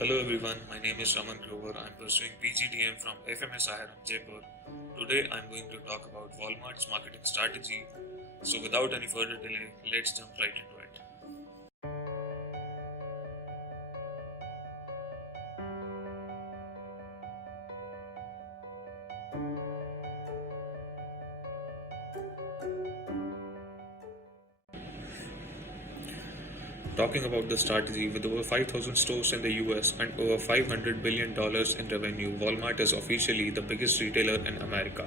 Hello everyone, my name is Raman Grover. I'm pursuing PGDM from FMS IRM Jaipur. Today I'm going to talk about Walmart's marketing strategy. So without any further delay, let's jump right into it. Talking about the strategy, with over 5,000 stores in the US and over $500 billion in revenue, Walmart is officially the biggest retailer in America.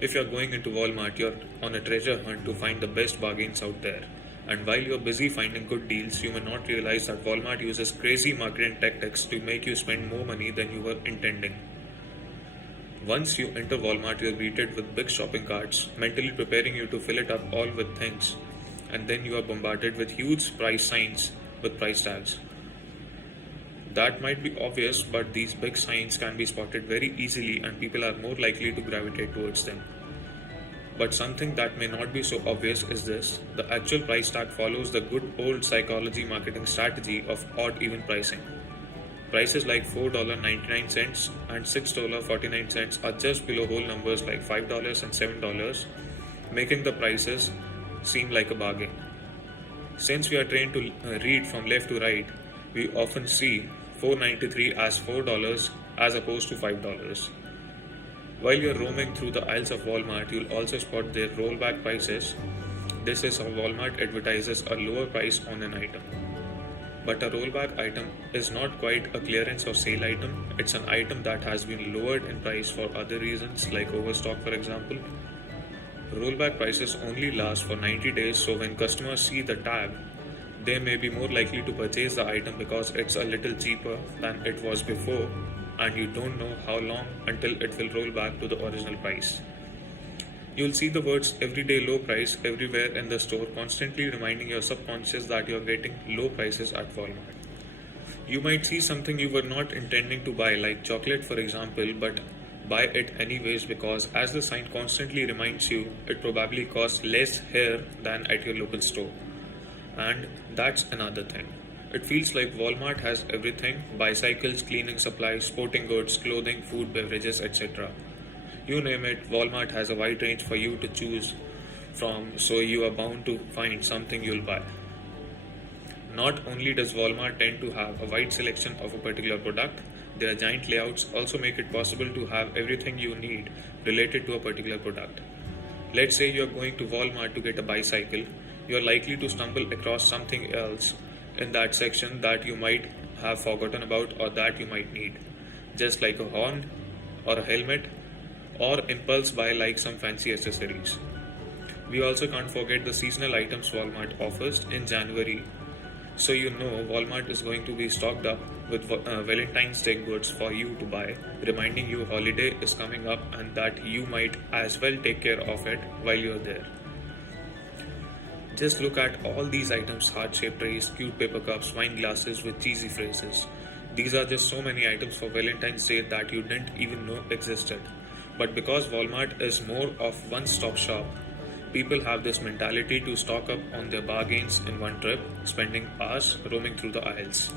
If you're going into Walmart, you're on a treasure hunt to find the best bargains out there. And while you're busy finding good deals, you may not realize that Walmart uses crazy marketing tactics to make you spend more money than you were intending. Once you enter Walmart, you're greeted with big shopping carts, mentally preparing you to fill it up all with things, and then you are bombarded with huge price signs with price tags. That might be obvious, but these big signs can be spotted very easily and people are more likely to gravitate towards them. But something that may not be so obvious is this: the actual price tag follows the good old psychology marketing strategy of odd even pricing. Prices like $4.99 and $6.49 are just below whole numbers like $5 and $7, making the prices seem like a bargain. Since we are trained to read from left to right, we often see $4.93 as $4 as opposed to $5. While you're roaming through the aisles of Walmart, you'll also spot their rollback prices. This is how Walmart advertises a lower price on an item. But a rollback item is not quite a clearance or sale item. It's an item that has been lowered in price for other reasons, like overstock, for example. Rollback prices only last for 90 days, so when customers see the tag, they may be more likely to purchase the item because it's a little cheaper than it was before, and you don't know how long until it will roll back to the original price. You'll see the words everyday low price everywhere in the store, constantly reminding your subconscious that you're getting low prices at Walmart. You might see something you were not intending to buy, like chocolate for example, but buy it anyways because, as the sign constantly reminds you, it probably costs less here than at your local store. And that's another thing. It feels like Walmart has everything: bicycles, cleaning supplies, sporting goods, clothing, food, beverages, etc. You name it, Walmart has a wide range for you to choose from, so you are bound to find something you'll buy. Not only does Walmart tend to have a wide selection of a particular product, their giant layouts also make it possible to have everything you need related to a particular product. Let's say you're going to Walmart to get a bicycle, you're likely to stumble across something else in that section that you might have forgotten about or that you might need, just like a horn or a helmet, or impulse buy like some fancy accessories. We also can't forget the seasonal items Walmart offers in January. So you know Walmart is going to be stocked up with Valentine's Day goods for you to buy, reminding you holiday is coming up and that you might as well take care of it while you're there. Just look at all these items: heart-shaped trays, cute paper cups, wine glasses with cheesy phrases. These are just so many items for Valentine's Day that you didn't even know existed. But because Walmart is more of one-stop shop, people have this mentality to stock up on their bargains in one trip, spending hours roaming through the aisles.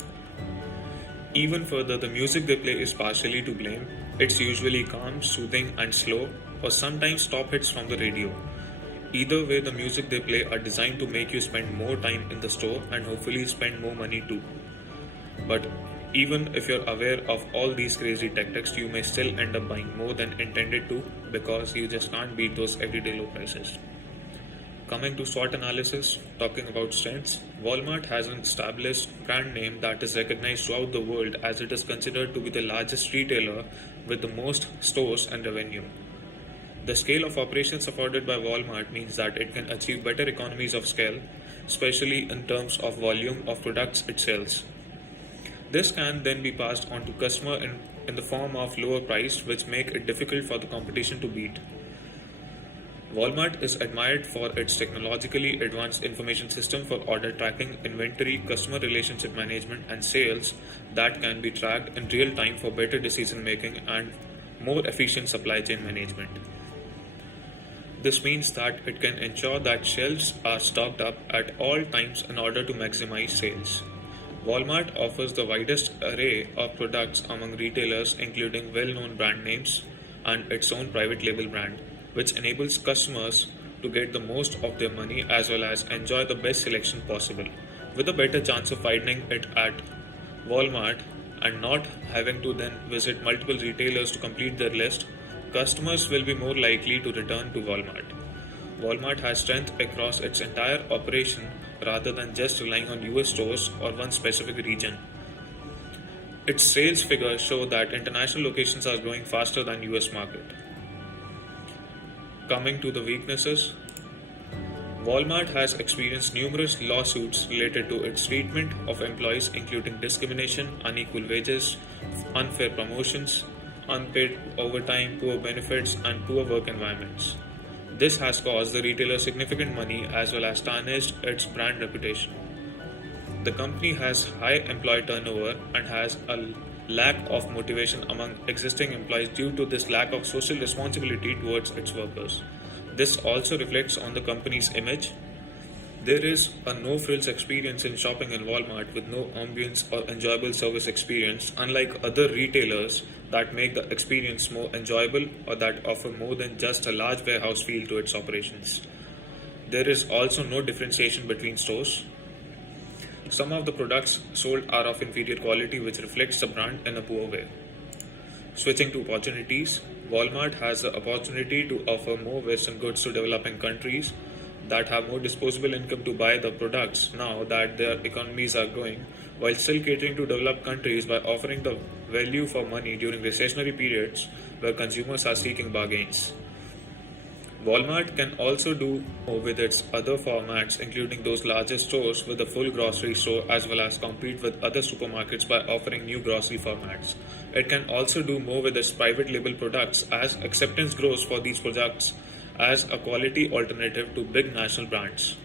Even further, the music they play is partially to blame. It's usually calm, soothing, and slow, or sometimes top hits from the radio. Either way, the music they play are designed to make you spend more time in the store and hopefully spend more money too. But even if you're aware of all these crazy tactics, you may still end up buying more than intended to because you just can't beat those everyday low prices. Coming to SWOT analysis, talking about strengths, Walmart has an established brand name that is recognized throughout the world, as it is considered to be the largest retailer with the most stores and revenue. The scale of operations afforded by Walmart means that it can achieve better economies of scale, especially in terms of volume of products it sells. This can then be passed on to customer in the form of lower price, which make it difficult for the competition to beat. Walmart is admired for its technologically advanced information system for order tracking, inventory, customer relationship management, and sales that can be tracked in real time for better decision making and more efficient supply chain management. This means that it can ensure that shelves are stocked up at all times in order to maximize sales. Walmart offers the widest array of products among retailers, including well-known brand names and its own private label brand, which enables customers to get the most of their money as well as enjoy the best selection possible. With a better chance of finding it at Walmart and not having to then visit multiple retailers to complete their list, customers will be more likely to return to Walmart. Walmart has strength across its entire operation rather than just relying on US stores or one specific region. Its sales figures show that international locations are growing faster than US market. Coming to the weaknesses, Walmart has experienced numerous lawsuits related to its treatment of employees, including discrimination, unequal wages, unfair promotions, unpaid overtime, poor benefits, and poor work environments. This has caused the retailer significant money as well as tarnished its brand reputation. The company has high employee turnover and has a lack of motivation among existing employees due to this lack of social responsibility towards its workers. This also reflects on the company's image. There is a no-frills experience in shopping in Walmart with no ambience or enjoyable service experience, unlike other retailers that make the experience more enjoyable or that offer more than just a large warehouse feel to its operations. There is also no differentiation between stores. Some of the products sold are of inferior quality, which reflects the brand in a poor way. Switching to opportunities, Walmart has the opportunity to offer more Western goods to developing countries that have more disposable income to buy the products now that their economies are growing, while still catering to developed countries by offering the value for money during recessionary periods where consumers are seeking bargains. Walmart can also do more with its other formats, including those larger stores with a full grocery store, as well as compete with other supermarkets by offering new grocery formats. It can also do more with its private label products as acceptance grows for these products as a quality alternative to big national brands.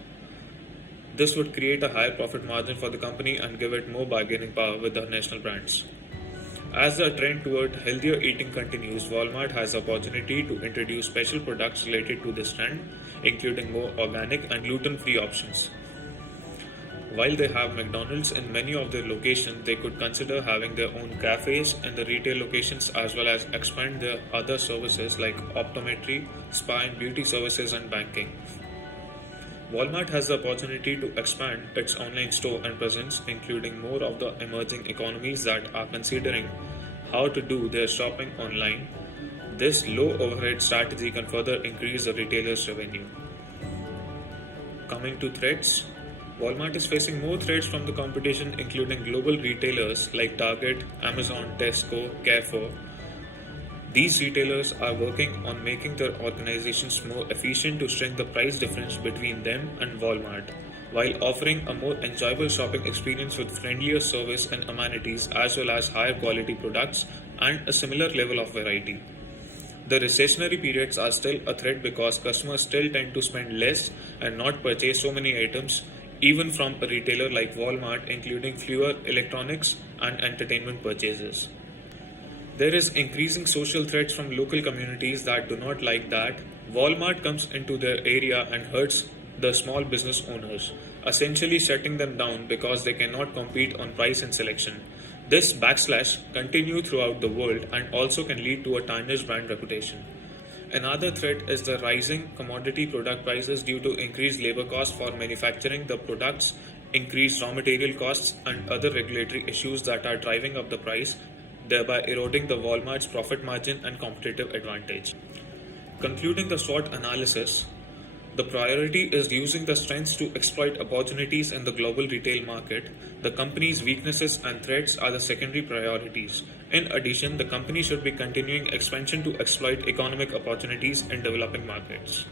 This would create a higher profit margin for the company and give it more bargaining power with the national brands. As the trend toward healthier eating continues, Walmart has the opportunity to introduce special products related to this trend, including more organic and gluten-free options. While they have McDonald's in many of their locations, they could consider having their own cafes in the retail locations as well as expand their other services like optometry, spa and beauty services, and banking. Walmart has the opportunity to expand its online store and presence, including more of the emerging economies that are considering how to do their shopping online. This low overhead strategy can further increase the retailer's revenue. Coming to threats, Walmart is facing more threats from the competition, including global retailers like Target, Amazon, Tesco, Carrefour. These retailers are working on making their organizations more efficient to shrink the price difference between them and Walmart, while offering a more enjoyable shopping experience with friendlier service and amenities as well as higher quality products and a similar level of variety. The recessionary periods are still a threat because customers still tend to spend less and not purchase so many items, even from a retailer like Walmart, including fewer electronics and entertainment purchases. There is increasing social threats from local communities that do not like that Walmart comes into their area and hurts the small business owners, essentially shutting them down because they cannot compete on price and selection. This backslash continues throughout the world and also can lead to a tarnished brand reputation. Another threat is the rising commodity product prices due to increased labor costs for manufacturing the products, increased raw material costs, and other regulatory issues that are driving up the price, thereby eroding the Walmart's profit margin and competitive advantage. Concluding the SWOT analysis, the priority is using the strengths to exploit opportunities in the global retail market. The company's weaknesses and threats are the secondary priorities. In addition, the company should be continuing expansion to exploit economic opportunities in developing markets.